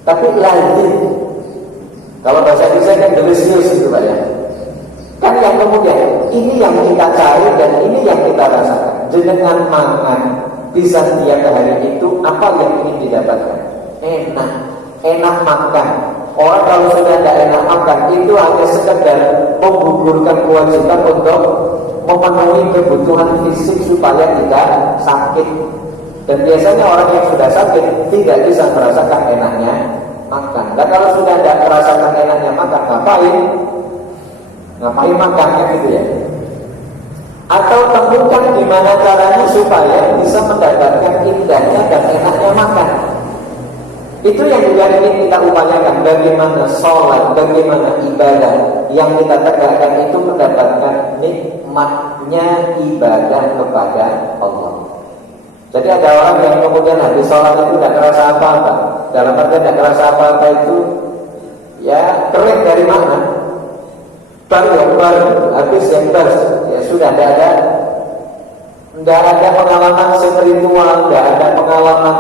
Tapi lazis, kalau bahasa Indonesia kan delicious gitu Pak ya. Kan yang kemudian ini yang kita cari dan ini yang kita rasakan. Dengan makan bisa setiap hari itu apa yang ingin didapatkan? Enak, enak makan. Orang kalau sudah tidak enak makan itu hanya sekedar menggugurkan kewajiban untuk memenuhi kebutuhan fisik supaya tidak sakit. Dan biasanya orang yang sudah sakit tidak bisa merasakan enaknya makan. Dan kalau sudah tidak merasakan enaknya makan, ngapain makan kan gitu ya? Atau temukan gimana caranya supaya bisa mendapatkan indahnya dan enaknya makan. Itu yang juga ingin kita upayakan. Bagaimana sholat, bagaimana ibadah yang kita tegakkan itu mendapatkan nikmatnya ibadah kepada Allah. Jadi ada orang yang kemudian habis sholat itu tidak terasa apa-apa. Dalam arti tidak terasa apa-apa itu ya kering dari mana? Habis yang ya sudah tidak ada pengalaman spiritual, tidak ada pengalaman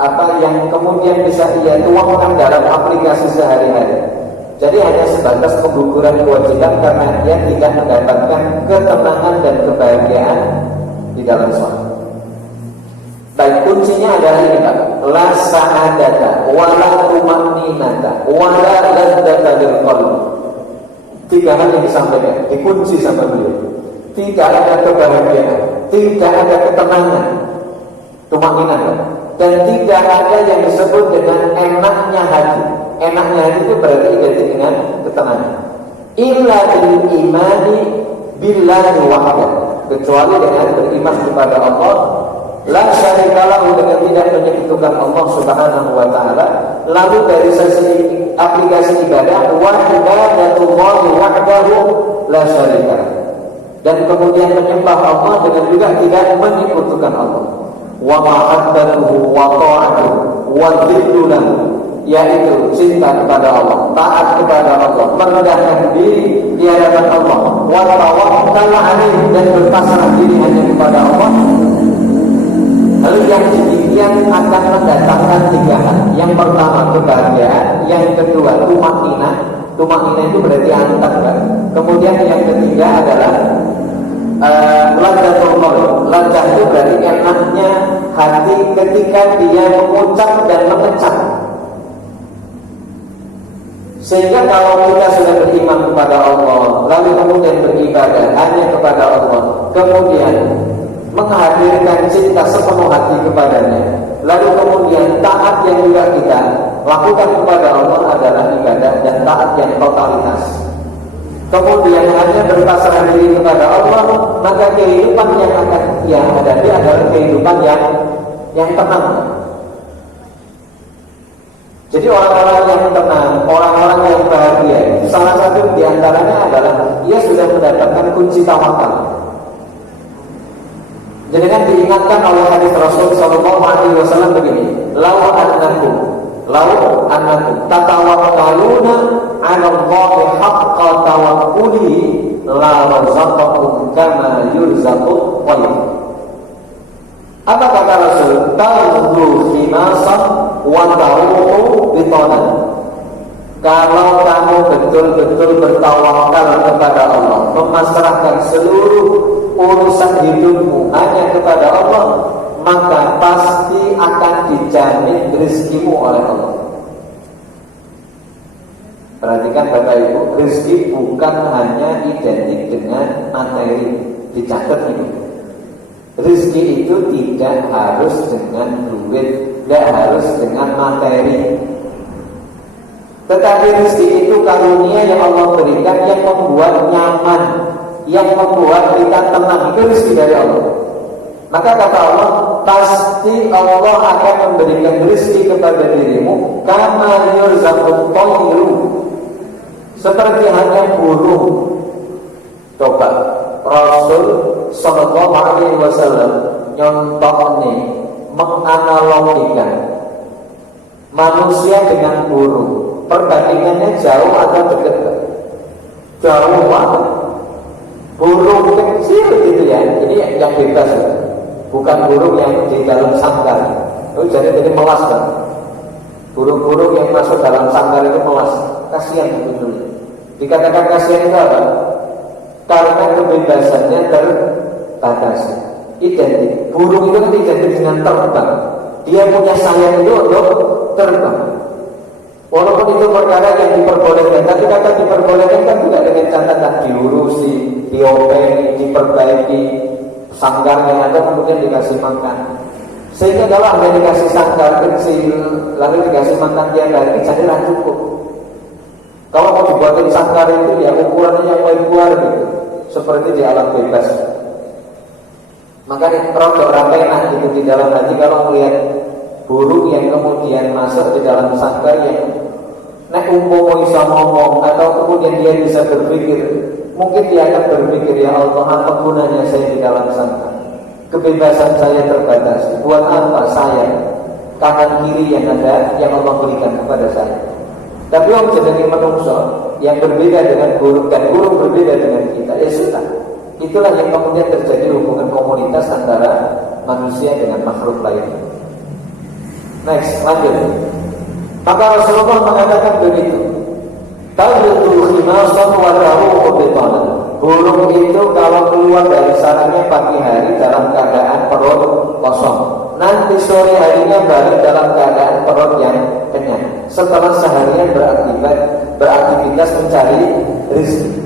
apa yang kemudian bisa ia tuangkan dalam aplikasi sehari-hari. Jadi hanya sebatas pengguguran kewajiban karena dia tidak mendapatkan ketenangan dan kebahagiaan di dalam sholat. Baik, kuncinya adalah ini Pak. La sa'adata wala tuma'ninata wala ladzata lil qalbi. 3 hal yang disampaikan, dikunci sama beliau. Tidak ada kebahagiaan, tidak ada ketenangan, tuma'ninah, dan tidak ada yang disebut dengan enaknya hati. Enaknya hati itu berarti identik dengan ketenangan. Illa bil imani billahi wahdah, kecuali dengan beriman kepada Allah. La syarika lahu, dengan tidak menyekutukan Allah Subhanahu wa taala. Lalu dari sisi aplikasi ibadah, wahidatullahi wahdahu la syarika, dan kemudian menyembah Allah dengan juga tidak menyekutukan Allah. Wa mahabbatuhu wa ta'atuhu wa dzikruhu, yaitu cinta kepada Allah, taat kepada Allah, merendahkan diri di hadapan Allah, wa tawakkal alaihi, dan berpasrah diri hanya kepada Allah. Lalu yang demikian akan mendatangkan 3 hal. Yang pertama kebahagiaan, yang kedua tumakninah. Tumakninah itu berarti antar kan. Kemudian yang ketiga adalah ladzatul qalb. Ladzah itu berarti enaknya hati ketika dia mengucap dan mengecap. Sehingga kalau kita sudah beriman kepada Allah, lalu kemudian beribadah hanya kepada Allah, kemudian menghadirkan cinta sepenuh hati kepadanya, lalu kemudian taat yang juga kita lakukan kepada Allah adalah ibadah dan taat yang totalitas, kemudian hanya berpasrah diri kepada Allah, maka kehidupan yang akan ia hadapi adalah kehidupan yang tenang. Jadi orang-orang yang tenang, orang-orang yang bahagia, salah satu diantaranya adalah ia sudah mendapatkan kunci tawakal. Jadi kan diingatkan oleh hadis Rasul sallallahu alaihi wasallam begini, lau annakum tatawakkaluna 'ala Allahi haqqa tawakkulihi la razaqakum kama yurzaqu tayr. Apa kata Rasul? Ta'udhu khimasan wa ta'uhu bitonan. Kalau kamu betul-betul bertawakal kepada Allah, memasrahkan seluruh urusan hidupmu hanya kepada Allah, maka pasti akan dijamin rezekimu oleh Allah. Perhatikan Bapak Ibu, rezeki bukan hanya identik dengan materi. Dicatat ini, rezeki itu tidak harus dengan duit, tidak harus dengan materi. Tetapi rezeki itu karunia yang Allah berikan, yang membuat nyaman, yang membuat kita tenang. Itu rezeki dari Allah. Maka kata Allah, pasti Allah akan memberikan rezeki kepada dirimu kama yurzaqut thayru, seperti halnya burung. Coba Rasul sallallahu alaihi wasallam nyontoknya, menganalogikan manusia dengan burung. Perbandingannya jauh atau dekat? Jauh banget. Burung kecil gitu ya. Ini yang bebas ya. Bukan burung yang di dalam sangkar. Oh, jadi melas kan. Burung-burung yang masuk dalam sangkar itu melas. Kasihan sebetulnya. Dikatakan kasihan itu apa? Karena kebebasannya terbatas. Identik. Burung itu kan identik dengan terbang. Dia punya sayap itu untuk terbang. Walaupun itu perkara yang diperbolehkan, tapi kata diperbolehkan kan juga dengan catatan diurusi, diopeni, diperbaiki, sanggar yang ada kemudian dikasih makan. Sehingga kalau Anda dikasih sanggar kecil, lalu dikasih makan tiap hari, jadi tidak cukup. Kalau mau dibuatin sanggar itu ya ukurannya yang luar gitu, seperti di alam bebas. Maka rodok rapenak itu di dalam hati kalau melihat burung yang kemudian masuk di dalam sanggar yang nek umpomo bisa ngomong atau kemudian dia bisa berpikir, mungkin dia akan berpikir, ya Allah, apa gunanya saya di dalam sanggar? Kebebasan saya terbatas. Buat apa saya kanan kiri yang ada yang Allah berikan kepada saya? Tapi orang jenenge menungso yang berbeda dengan burung dan burung berbeda dengan kita, ya sudah. Itulah yang kemudian terjadi hubungan komunitas antara manusia dengan makhluk lain. Next, lanjut. Maka Rasulullah mengatakan begitu. Tadul khimasan wa taruhu bitanan. Burung itu kalau keluar dari sarangnya pagi hari dalam keadaan perut kosong, nanti sore harinya balik dalam keadaan perut yang kenyang. Setelah seharian beraktivitas mencari rezeki.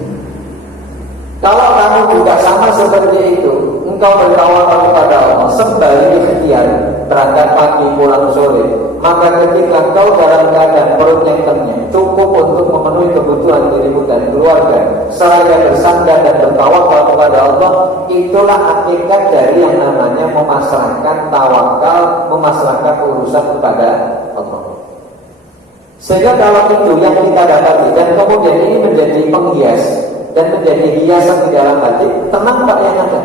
Kalau kamu juga sama seperti itu, engkau bertawakal kepada Allah sembari ikhtiar berangkat pagi pulang sore, maka ketika kau dalam keadaan perut yang kenyang, cukup untuk memenuhi kebutuhan dirimu dan keluarga, seraya bersandar dan bertawakal kepada Allah, itulah hakikat dari yang namanya memasrahkan tawakal, memasrahkan urusan kepada Allah. Sehingga kalau itu yang kita dapati dan kemudian ini menjadi penghias dan menjadi hiasan di dalam hati, tenang Pak yang ada.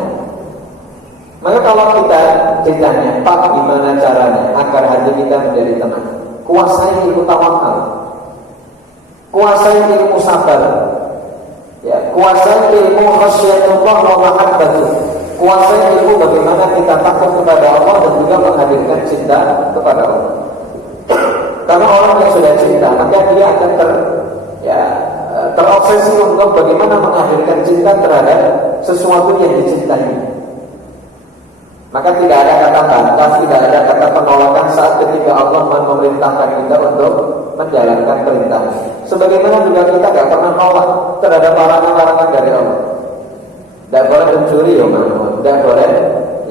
Maka kalau kita ditanya, Pak, gimana caranya agar hati kita menjadi tenang? Kuasai ilmu tawakal, kuasai ilmu sabar, ya, kuasai ilmu khasyatullah wa mahabbatuh, kuasai ilmu bagaimana kita takut kepada Allah dan juga menghadirkan cinta kepada Allah. Karena orang yang sudah cinta, maka dia akan terobsesi untuk bagaimana menghadirkan cinta terhadap sesuatu yang dicintai. Maka tidak ada kata bantah, tidak ada kata penolakan saat ketika Allah memerintahkan kita untuk menjalankan perintah. Sebagaimana juga kita tidak pernah nolak terhadap larangan-larangan dari Allah. Tidak boleh mencuri, ya mau. Tidak boleh,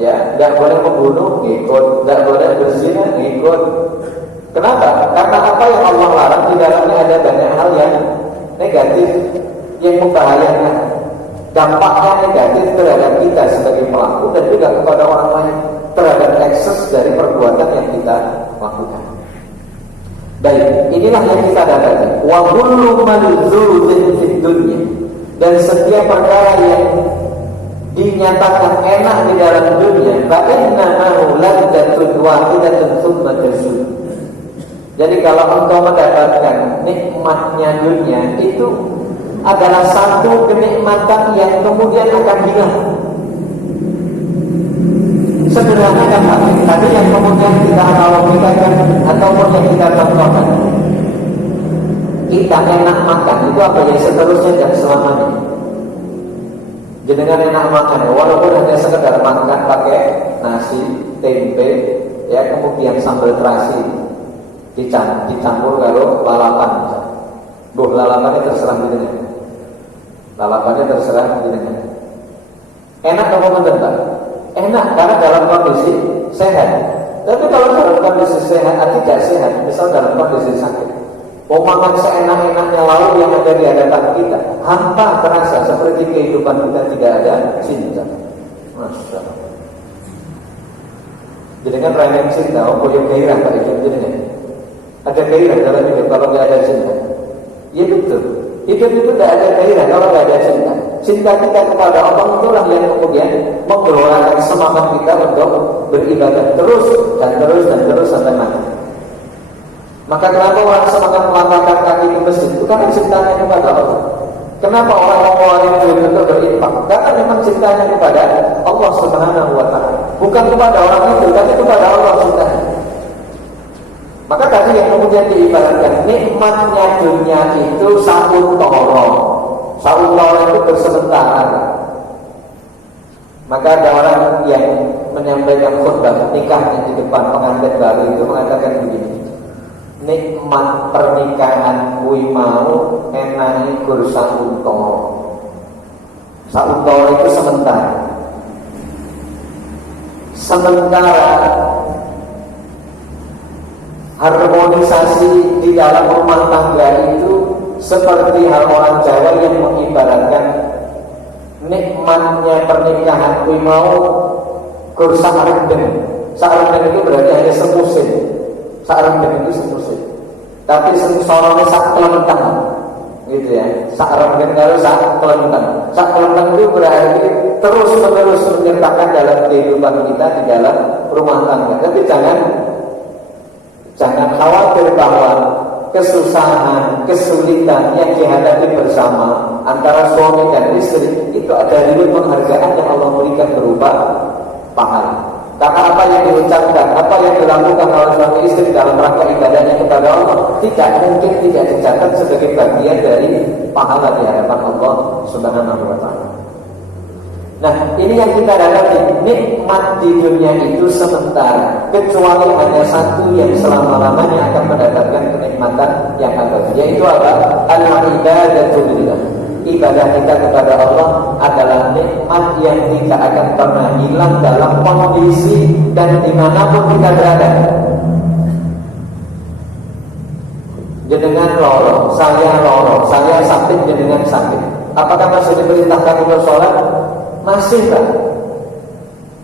ya, tidak boleh membunuh, ngikut. Tidak boleh berzina, ngikut. Kenapa? Karena apa yang Allah larang di dalamnya ada banyak hal yang negatif, yang membahayakan. Dampaknya negatif terhadap kita sebagai pelaku dan juga kepada orang lain terhadap ekses dari perbuatan yang kita lakukan. Baik, inilah yang kita dapati. Wa kullu malzuzin fid dunya, dan setiap perkara yang dinyatakan enak di dalam dunia, fa innahu ladzatun wahidatun tsumma tazul. Jadi kalau engkau mendapatkan nikmatnya dunia, itu adalah satu kenikmatan yang kemudian akan hilang. Sederhana kan tadi yang kemudian kita analogikan ataupun yang kita contohkan. Kita enak makan itu apa yang seterusnya dan selamanya. Jenengan enak makan, walaupun hanya sekedar makan pakai nasi, tempe, ya, kemudian sambal terasi dicampur kalau lalapan. Lalapannya terserah jenengan. Lalapannya terserah jenengan. Enak apa enggak, Pak? Enak karena dalam kondisi sehat. Tapi kalau dalam kondisi sehat atau tidak sehat, misal dalam kondisi sakit, makan seenak-enaknya lalu yang ada di hadapan kita, hampa terasa seperti kehidupan kita tidak ada cinta. Masya Allah. Jenengan rakyat cinta, punya gairah Pak hidup jenengan. Ada gairah dalam hidup kalau nggak ada cinta. Ya betul. Hidup itu tidak ada gairah kalau nggak ada cinta. Cinta kita kepada Allah itulah yang kemudian menggelorakan semangat kita untuk beribadah terus dan terus dan terus sampai mati. Maka kenapa orang semangat melangkahkan kaki ke masjid? Itu karena cintanya kepada Allah. Kenapa orang mengeluarkan duit untuk berinfak? Karena memang cintanya kepada Allah Subhanahu wa Ta'ala. Bukan kepada orang itu, tapi kepada Allah cintanya. Maka tadi yang kemudian diibaratkan nikmatnya dunia itu sauntoro. Sauntoro itu bersebentar. Maka ada orang yang menyampaikan khutbah nikahnya di depan pengantin baru itu mengatakan begini. nikmat pernikahan kuwi mau enake gur sauntara. Sauntara itu sementara. Harmonisasi di dalam rumah tangga itu seperti hal orang Jawa yang mengibaratkan nikmatnya pernikahan kuwi mau gur sarendeng. Sarendeng itu berarti hanya semusim. Sarendeng itu semusim. Tapi sorone sak kelentang. Gitu ya. Sarendeng kalau sak kelentang. Sak kelentang itu berarti terus-menerus menyertakan dalam kehidupan kita di dalam rumah tangga. Tapi jangan khawatir bahwa kesusahan, kesulitan yang dihadapi bersama antara suami dan istri itu ada ribut penghargaan yang Allah berikan berupa pahala. Karena apa yang diucapkan, apa yang dilakukan oleh suami istri dalam rangka ibadahnya kepada Allah tidak mungkin tidak dicatat sebagai bagian dari pahala di hadapan Allah Subhanahu wa Ta'ala. Nah, ini yang kita dapati, nikmat di dunia itu sementara, kecuali hanya satu yang selama-lamanya akan mendapatkan kenikmatan yang abadi, yaitu apa? Al-ibadatu billah. Ibadah kita kepada Allah adalah nikmat yang tidak akan pernah hilang dalam kondisi dan dimanapun kita berada. Jenengan loro, saya sakit, jenengan sakit. Apakah masih diperintahkan untuk sholat? Masih kan?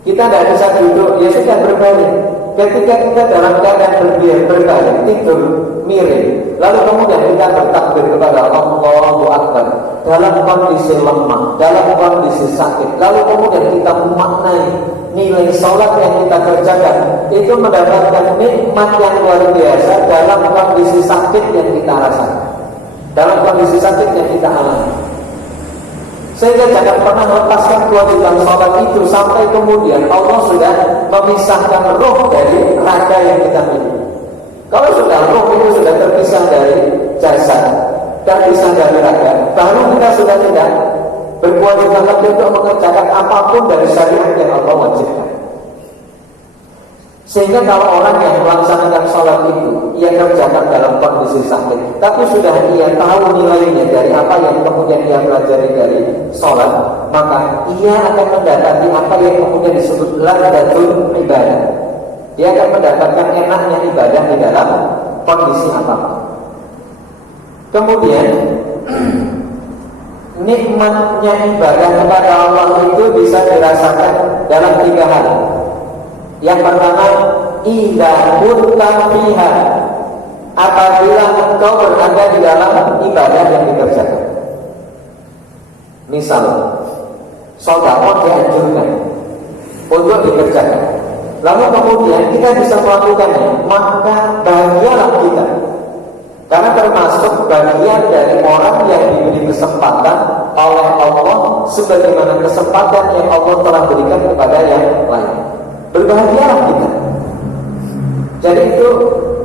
Kita tidak bisa duduk, ya sudah berbalik. Ketika kita dalam keadaan berbalik, tidur, miring, lalu kemudian kita bertakbir kepada Allahu Akbar dalam kondisi lemah, dalam kondisi sakit, lalu kemudian kita memaknai nilai sholat yang kita kerjakan, itu mendapatkan nikmat yang luar biasa dalam kondisi sakit yang kita rasakan, dalam kondisi sakit yang kita alami. Sehingga jangan pernah lepaskan kewajiban sholat itu sampai kemudian Allah sudah memisahkan roh dari raga yang kita miliki. Kalau sudah roh itu sudah terpisah dari jasad, terpisah dari raga, baru kita sudah tidak berkewajiban lagi untuk mengerjakan apapun dari syariat yang Allah wajibkan. Sehingga kalau orang yang melaksanakan sholat itu ia kerjakan dalam kondisi sakit, tapi sudah ia tahu nilainya dari apa yang kemudian ia pelajari dari sholat, maka ia akan mendapati apa yang kemudian disebut ladatul ibadah. Dia akan mendapatkan enaknya ibadah di dalam kondisi apapun. Kemudian nikmatnya ibadah kepada Allah itu bisa dirasakan dalam 3 hal. Yang pertama, idza kunta fiha, apabila engkau berada di dalam ibadah yang dikerjakan. Misal, sedekah dianjurkan untuk dikerjakan, lalu kemudian kita bisa melakukannya, maka bahagialah kita. Karena termasuk bagian dari orang yang diberi kesempatan oleh Allah sebagaimana kesempatan yang Allah telah berikan kepada yang lain. Berbahagialah kita. Jadi itu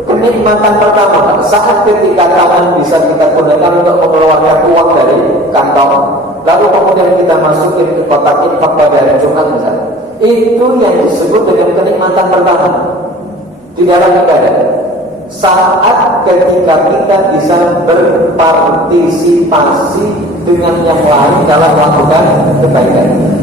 kenikmatan pertama saat ketika tangan bisa kita gunakan untuk mengeluarkan uang dari kantong, lalu kemudian kita masukin ke kotak infak pada hari Jumat misalnya. Itu yang disebut dengan kenikmatan pertama di dalam ibadah. Saat ketika kita bisa berpartisipasi dengan yang lain dalam melakukan kebaikan.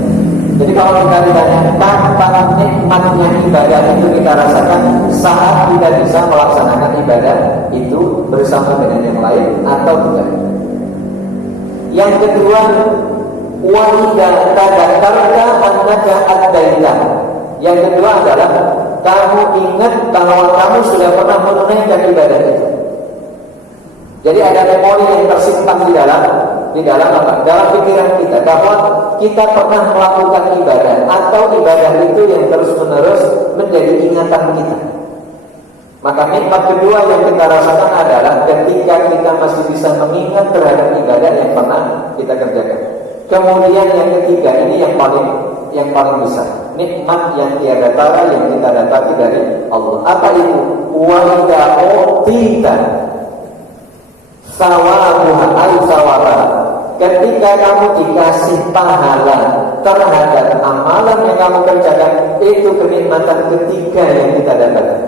Jadi kalau kita ditanya kapan nikmatnya ibadah itu kita rasakan saat kita bisa melaksanakan ibadah itu bersama dengan yang lain atau tidak. Yang kedua, wa idza tadakkarta annaka adaita. Yang kedua adalah kamu ingat bahwa kamu sudah pernah menunaikan ibadah itu. Jadi ada memori yang tersimpan di dalam apa? Dalam pikiran kita bahwa kita pernah melakukan ibadah atau ibadah itu yang terus-menerus menjadi ingatan kita. Maka nikmat kedua yang kita rasakan adalah ketika kita masih bisa mengingat terhadap ibadah yang pernah kita kerjakan. Kemudian yang ketiga ini yang paling besar, nikmat yang tiada tara yang kita dapati dari Allah. Apa itu? Wa idza utita sawabuha al-sawaba. Ketika kamu dikasih pahala terhadap amalan yang kamu kerjakan, itu kenikmatan ketiga yang kita dapatkan.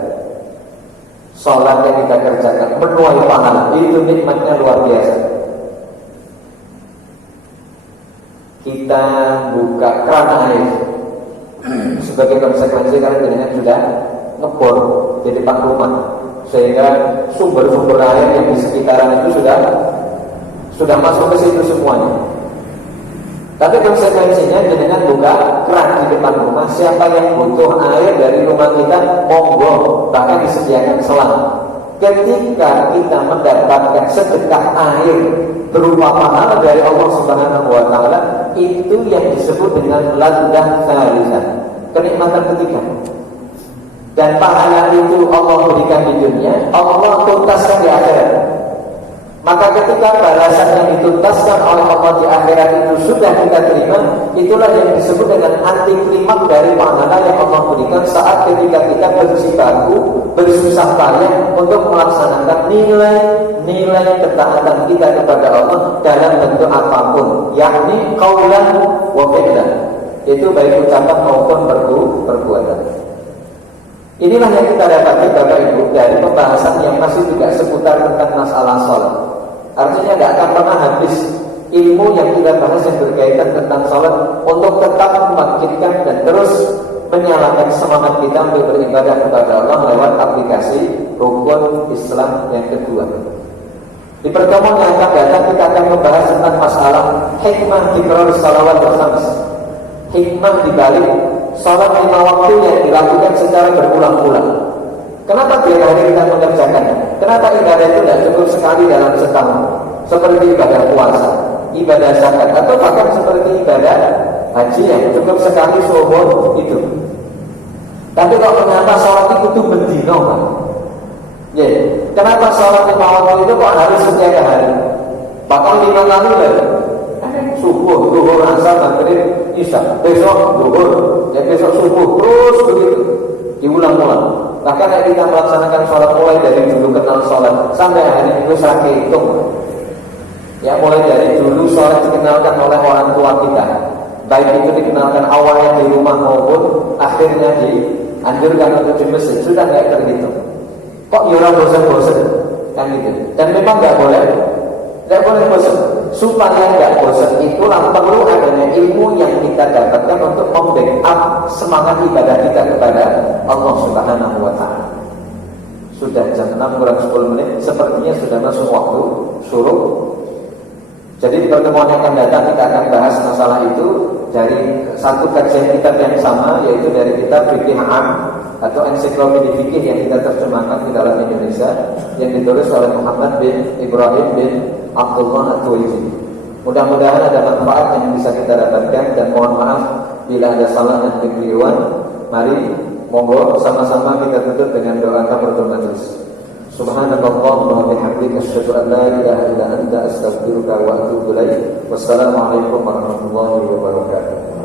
sholat yang kita kerjakan menuai pahala, itu nikmatnya luar biasa. Kita buka keran air sebagai konsekuensi karena jenengan sudah ngebor di depan rumah, sehingga sumber-sumber air yang di sekitaran itu sudah masuk ke situ semuanya. Tapi konsekuensinya jenengan buka keran di depan rumah, siapa yang butuh air dari rumah kita, monggo, bahkan disediakan selang. Ketika kita mendapatkan sedekah air berupa pahala dari Allah Subhanahu wa Ta'ala, itu yang disebut dengan ladzah tsalitsa, kenikmatan ketiga. Dan pahala itu Allah berikan di dunia, Allah tuntaskan di akhirat. Maka ketika balasan yang dituntaskan oleh Allah di akhirat itu sudah kita terima, itulah yang disebut dengan anti klimaks dari pahala yang Allah berikan saat ketika kita berjibaku, bersusah payah untuk melaksanakan nilai ketaatan kita kepada Allah dalam bentuk apapun, yakni qaulan wa fi'lan, itu baik ucapan maupun perbuatan. Inilah yang kita dapati Bapak Ibu dari pembahasan yang masih tidak seputar tentang masalah sholat. Artinya tidak akan pernah habis ilmu yang kita bahas yang berkaitan tentang sholat untuk tetap membangkitkan dan terus menyalakan semangat kita untuk beribadah kepada Allah lewat aplikasi rukun Islam yang kedua. Di pertemuan yang akan datang kita akan membahas tentang masalah hikmah tikrar shalawat khams, hikmah dibalik sholat 5 waktu yang dilakukan secara berulang-ulang. Kenapa tiap hari kita mengerjakannya? Kenapa ibadah itu tidak cukup sekali dalam setahun? Seperti ibadah puasa, ibadah zakat, atau bahkan seperti ibadah haji yang cukup sekali seumur hidup. Tapi kok kenapa sholat itu tuh bendino, Pak? Ya, kenapa sholat 5 waktu itu kok harus setiap hari? Bahkan 5 kali lagi. Subuh, zuhur, asar, maghrib, isya. Besok zuhur, ya besok subuh, terus begitu diulang-ulang. Bahkan kita melaksanakan sholat mulai dari dulu kenal sholat sampai hari itu saya hitung. Ya, mulai dari dulu sholat dikenalkan oleh orang tua kita, baik itu dikenalkan awalnya di rumah maupun akhirnya dianjurkan untuk di masjid, sudah nggak terhitung. Kok orang bosan-bosan kan gitu? Dan memang nggak boleh bosan. Supaya nggak bosan itulah perlu adanya ilmu yang kita dapatkan untuk membackup semangat ibadah kita kepada Allah Subhanahu wa Ta'ala. Sudah jam 6 kurang 10 menit, sepertinya sudah masuk waktu syuruk. Jadi di pertemuan yang akan datang kita akan bahas masalah itu dari satu kajian kitab yang sama, yaitu dari kitab Fikih Am atau ensiklopedia fikih yang kita terjemahkan di dalam Indonesia, yang ditulis oleh Muhammad bin Ibrahim bin Abdullah At-Tuwaisi. Mudah-mudahan ada manfaat yang bisa kita dapatkan, dan mohon maaf bila ada salah dan kekeliruan. Mari monggo sama-sama kita tutup dengan doa kafaratul majelis. Subhanallahumma wa bihamdika asyhadu an la ilaha illa anta astaghfiruka wa atubu ilaik. Wassalamualaikum warahmatullahi wabarakatuh.